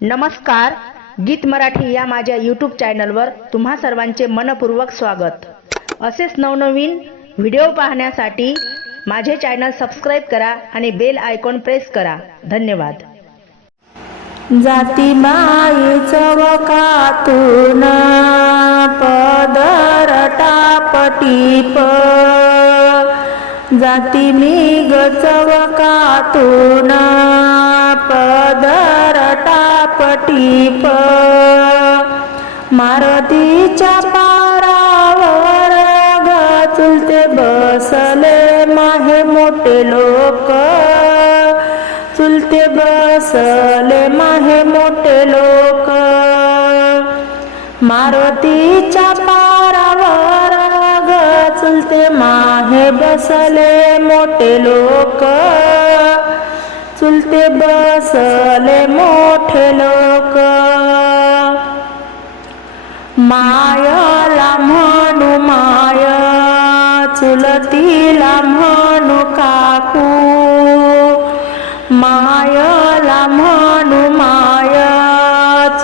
नमस्कार गीत मराठी या माझ्या यूट्यूब चॅनलवर तुम्हा सर्वांचे मनपूर्वक स्वागत. असेच नवनवीन व्हिडिओ पाहण्यासाठी माझे चॅनल सबस्क्राईब करा आणि बेल आयकॉन प्रेस करा. धन्यवाद. जाती माई चवकातून पदर टापटीप जाती मी गचवकातून चवकातून पदर टापटीप मारुतीच्या पारावर ग चुलते बसले माहे मोठे लोक. चुलते बसले माहे मोठे लोक. मारुतीच्या पारावर ग चुलते माहे बसले मोठे लोक. चुलते बसले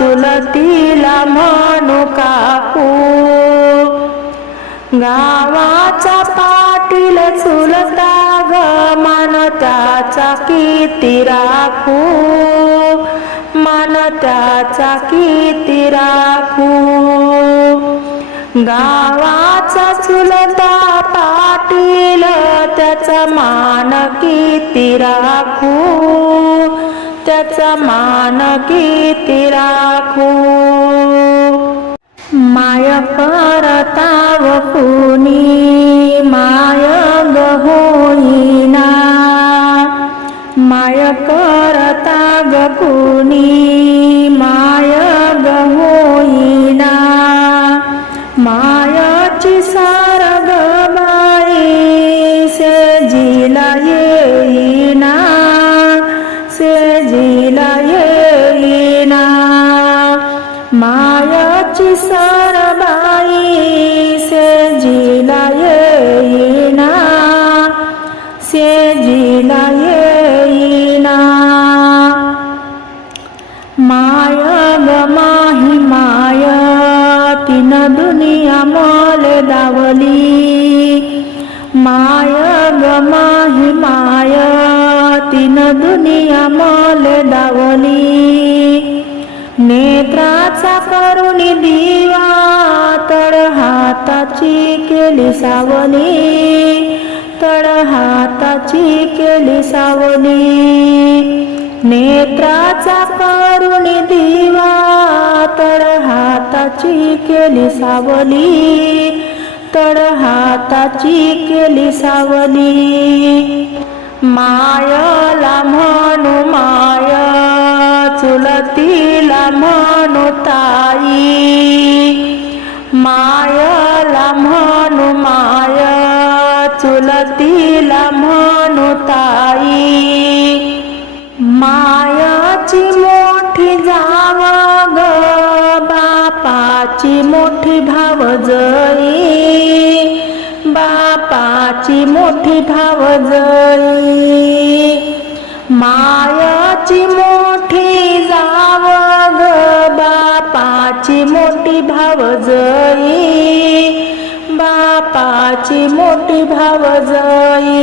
चुलतीला म्हणू कापू गावाचा पाटील चुलता ग मान त्याचा किती राखू. मान त्याचा किती राखू. गावाचा चुलता पाटील त्याचा मान किती राखू. त्याचा मान किती राखू. माय परताव कुणी माय गहोईना. माय करता ग कुणी माय दुनिया मल दावली. माय ग माही माय तीन दुनिया मोल दावली. नेत्राचा करुणी दिवा तळ हाताची केली सावली. तळ हाताची केली सावली. नेत्राचा करुणी दिवा तळ हाताची केली सावली. तळ हाताची केली सावली. मायला बापाची मोठी भावजई बापाची मोठी भावजई मायाची मोठी जाव ग बापाची मोठी भावजई बापाची मोठी भावजई